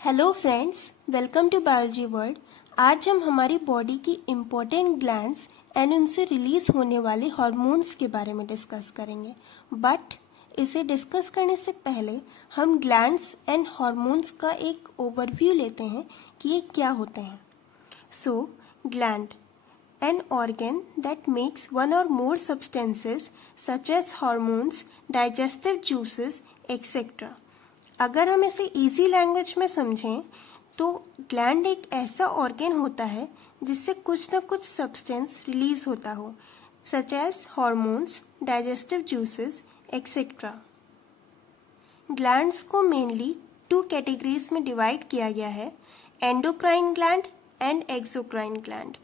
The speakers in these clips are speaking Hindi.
Hello friends, welcome to biology world. आज हम हमारी बॉडी की इम्पोर्टेंट ग्लैंड्स एंड उनसे रिलीज होने वाले हार्मोन्स के बारे में डिस्कस करेंगे। बट इसे डिस्कस करने से पहले हम ग्लैंड्स एंड हार्मोन्स का एक ओवरव्यू लेते हैं कि ये क्या होते हैं। सो gland, an organ that makes one or more substances such as hormones, digestive juices, etc. अगर हम इसे इजी लैंग्वेज में समझें तो ग्लैंड एक ऐसा ऑर्गन होता है जिससे कुछ न कुछ सब्सटेंस रिलीज होता हो, such as hormones, digestive juices etcetera. Glands को मेनली टू कैटेगरीज में डिवाइड किया गया है, endocrine gland and exocrine gland.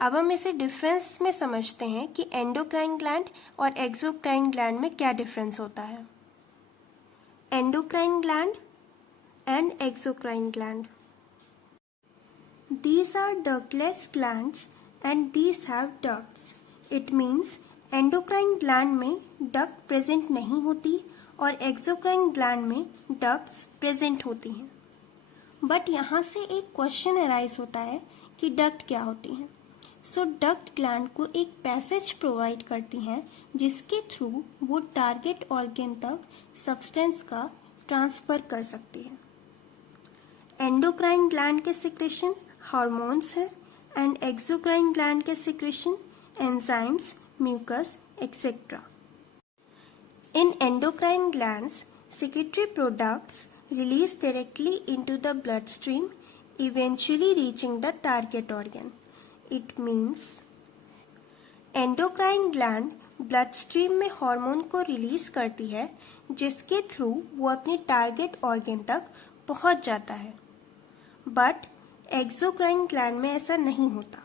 अब हम इसे डिफरेंस में समझते हैं कि एंडोक्राइन ग्लैंड और एक्सोक्राइन ग्लैंड में क्या डिफरेंस होता है। Endocrine gland and exocrine gland, these are ductless glands and these have ducts. It means endocrine gland में डक्ट प्रेजेंट नहीं होती और एक्सोक्राइन ग्लैंड में डक्ट्स प्रेजेंट होती हैं। बट यहाँ से एक क्वेश्चन अराइज होता है कि डक्ट क्या होती हैं। सो डक्ट ग्लैंड को एक पैसेज प्रोवाइड करती हैं जिसके थ्रू वो टारगेट ऑर्गन तक सब्सटेंस का ट्रांसफर कर सकती है। एंडोक्राइन ग्लैंड के सिक्रेशन हार्मोन्स है एंड एक्सोक्राइन ग्लैंड के secretion enzymes, mucus etcetera. In endocrine glands secretory products release directly into the bloodstream, eventually reaching the target organ. It means endocrine gland bloodstream में हार्मोन को रिलीज करती है जिसके थ्रू वो अपने टारगेट ऑर्गन तक पहुंच जाता है। बट एक्सोक्राइन ग्लैंड में ऐसा नहीं होता।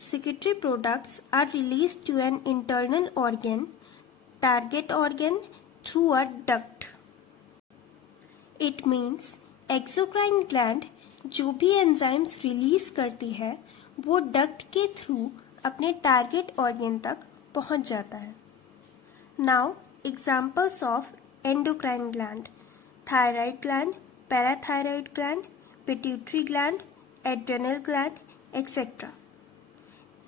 Secretory products are release to an internal organ, target organ, through a duct. It means exocrine gland जो भी एंजाइम्स रिलीज करती है वो डक्ट के थ्रू अपने टारगेट ऑर्गन तक पहुंच जाता है। Now examples of endocrine gland: thyroid gland, parathyroid gland, pituitary gland, adrenal gland etcetera.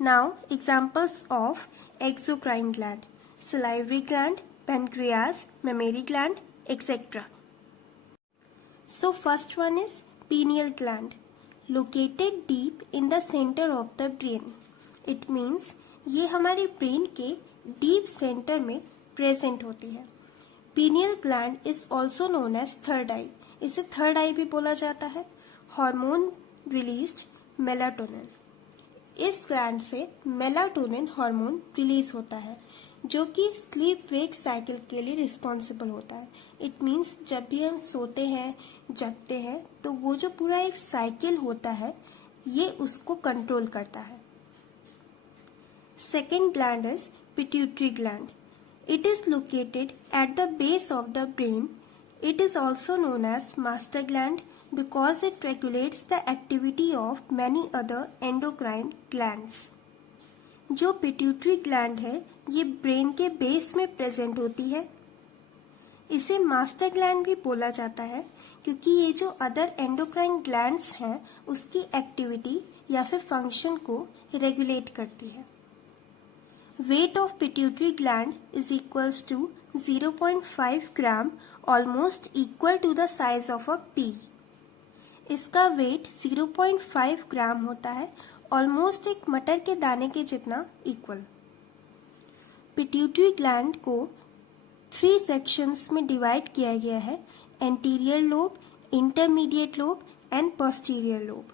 Now examples of exocrine gland: salivary gland, pancreas, mammary gland, etc. So first one is pineal gland, located deep in the center of the brain. It means ये हमारे ब्रेन के डीप सेंटर में प्रेजेंट होती है। pineal gland is also known as third eye. इसे थर्ड आई भी बोला जाता है। हार्मोन रिलीज्ड मेलाटोनिन, इस ग्लैंड से मेलाटोनिन हार्मोन रिलीज होता है जो कि स्लीप वेक साइकिल के लिए रिस्पॉन्सिबल होता है। इट मीन्स जब भी हम सोते हैं, जगते हैं, तो वो जो पूरा एक साइकिल होता है ये उसको कंट्रोल करता है। Second gland is pituitary gland. It is located at the base of the brain. It is also known as master gland because it regulates the activity of many other endocrine glands. जो पिट्यूटरी ग्लैंड है ये ब्रेन के बेस में प्रेजेंट होती है। इसे मास्टर ग्लैंड भी बोला जाता है क्योंकि ये जो अदर एंडोक्राइन ग्लैंड्स हैं उसकी एक्टिविटी या फिर फंक्शन को रेगुलेट करती है। Weight of pituitary gland is equals to 0.5 gram, almost equal to the size of a pea. इसका वेट 0.5 ग्राम होता है, ऑलमोस्ट एक मटर के दाने के जितना इक्वल। पिट्यूटरी ग्लैंड को 3 सेक्शंस में डिवाइड किया गया है: anterior lobe, intermediate lobe and posterior lobe.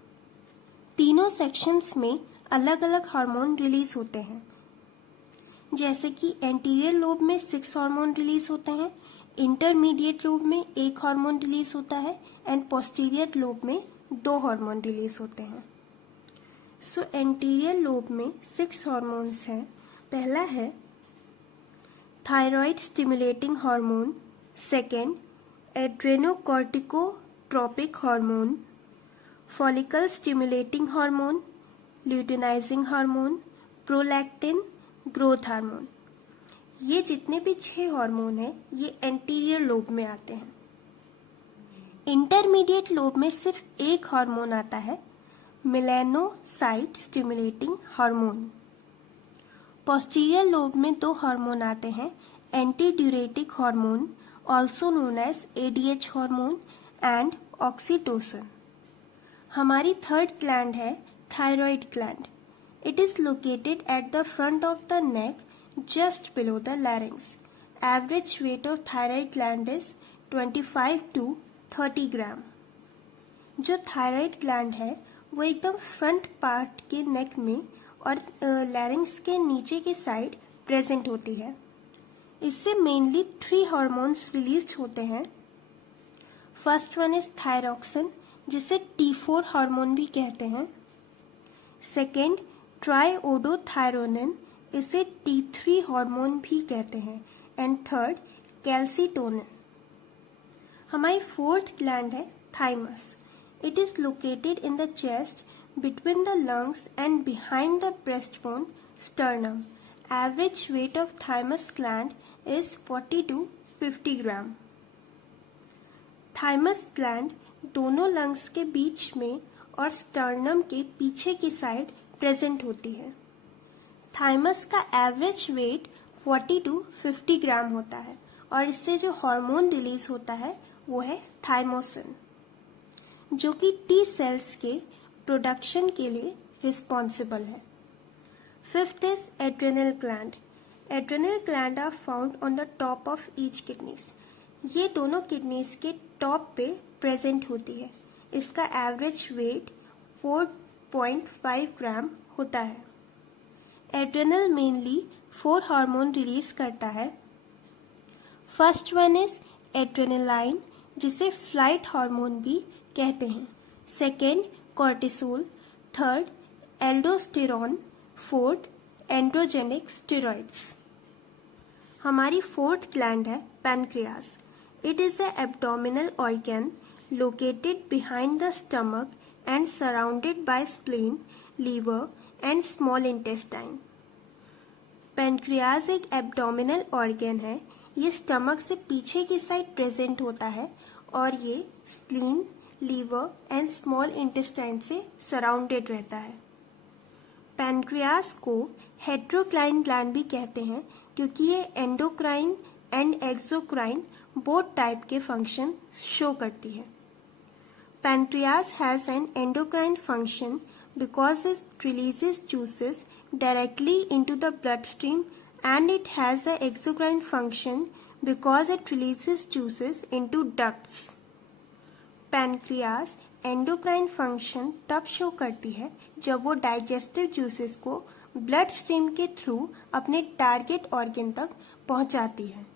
तीनों सेक्शंस में अलग अलग हार्मोन रिलीज होते हैं, जैसे कि एंटीरियर लोब में 6 हार्मोन रिलीज होते हैं, इंटरमीडिएट लोब में 1 हार्मोन रिलीज होता है एंड पोस्टीरियर लोब में 2 हार्मोन रिलीज होते हैं। सो एंटीरियर लोब में 6 हार्मोन्स हैं। पहला है thyroid stimulating hormone, second adrenocorticotropic hormone, follicle stimulating hormone, luteinizing hormone, prolactin, growth hormone. ये जितने भी 6 हार्मोन हैं ये एंटीरियर लोब में आते हैं। इंटरमीडिएट लोब में सिर्फ एक हार्मोन आता है, melanocyte stimulating hormone. Posterior lobe में 2 हार्मोन आते हैं, antidiuretic hormone also known as ADH hormone and oxytocin. हमारी थर्ड ग्लैंड है thyroid gland. It is located at the front of the neck just below the larynx. Average weight of thyroid gland is 25 to 30 gram. जो थायराइड ग्लैंड है वो एकदम फ्रंट पार्ट के नेक में और लैरिंग्स के नीचे की साइड प्रेजेंट होती है। इससे मेनली 3 हार्मोन्स रिलीज होते हैं। फर्स्ट वन इज थायरॉक्सिन, जिसे T4 हार्मोन भी कहते हैं। सेकेंड ट्राइओडोथायरोनिन, इसे T3 हार्मोन भी कहते हैं। And third calcitonin. हमारी फोर्थ ग्लैंड है thymus. It is located in the chest between the lungs and behind the breastbone sternum. Average weight of thymus gland is 40 to 50 gram. Thymus gland दोनों लंग्स के बीच में और स्टर्नम के पीछे की साइड प्रेजेंट होती है। थाइमस का एवरेज वेट 40 to 50 ग्राम होता है और इससे जो हार्मोन रिलीज होता है वो है थाइमोसिन, जो कि T सेल्स के प्रोडक्शन के लिए रिस्पॉन्सिबल है। Fifth is adrenal gland. Adrenal gland are found on the top of each kidneys. ये दोनों किडनीज के टॉप पे प्रेजेंट होती है। इसका एवरेज वेट 4.5 ग्राम होता है। एड्रेनल मेनली 4 हार्मोन रिलीज करता है। फर्स्ट वन इज एड्रेनलाइन, जिसे फ्लाइट हार्मोन भी कहते हैं। Second cortisol, third aldosterone, fourth androgenic steroids. हमारी फोर्थ ग्लैंड है pancreas. It is a abdominal organ located behind the stomach and surrounded by spleen, liver and small intestine. Pancreas एक एब्डोमिनल ऑर्गन है। ये स्टमक से पीछे की साइड प्रेजेंट होता है और ये spleen, liver and small intestine से सराउंडेड रहता है। पैनक्रियास को हेट्रोक्राइन ग्लैंड भी कहते हैं क्योंकि ये endocrine and exocrine both type के फंक्शन शो करती है। Pancreas has an endocrine function because it releases juices directly into the bloodstream, and it has a exocrine function because it releases juices into ducts. Pancreas endocrine function तब शो करती है जब वो डाइजेस्टिव जूसेस को ब्लड स्ट्रीम के थ्रू अपने टारगेट ऑर्गन तक पहुंचाती है,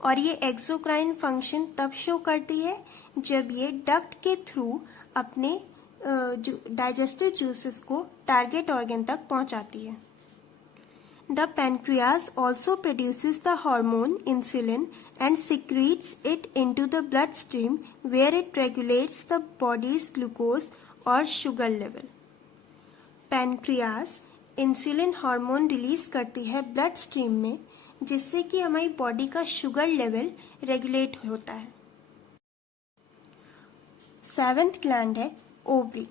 और ये एक्सोक्राइन फंक्शन तब शो करती है जब ये डक्ट के थ्रू अपने डाइजेस्टिव जूसेस को टारगेट ऑर्गन तक पहुंचाती है। The pancreas also produces the hormone insulin and secretes it into the blood stream where it regulates the body's glucose और sugar level. Pancreas insulin hormone release करती है ब्लड स्ट्रीम में, जिससे कि हमारी बॉडी का शुगर लेवल रेगुलेट होता है। सेवेंथ ग्लैंड है ovary.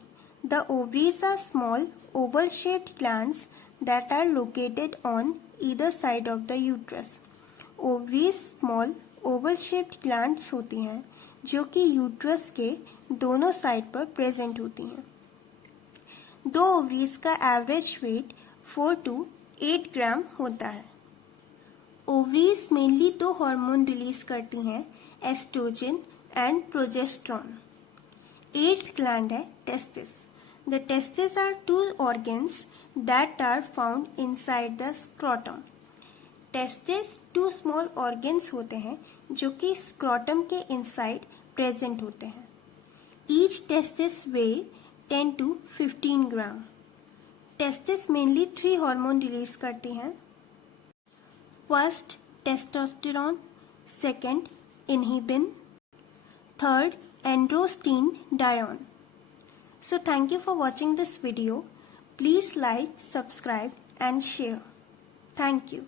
The ovaries are small oval-shaped glands that are located on either side of the uterus. Ovaries small oval-shaped glands होती हैं जो कि यूट्रस के दोनों साइड पर प्रेजेंट होती हैं। 2 ओवरीज का एवरेज वेट 4 to 8 ग्राम होता है। ओवरीज मेनली 2 हार्मोन रिलीज करती हैं, oestrogen and progesterone. 8th gland है testis. The testes are 2 organs that are found inside the scrotum. Testes 2 small organs होते हैं जो कि scrotum के inside present होते हैं। Each testis weigh 10 to 15 gram. Testis mainly 3 hormone release करती हैं। First testosterone, second inhibin, third androstenedione. So thank you for watching this video. Please like, subscribe and share. Thank you.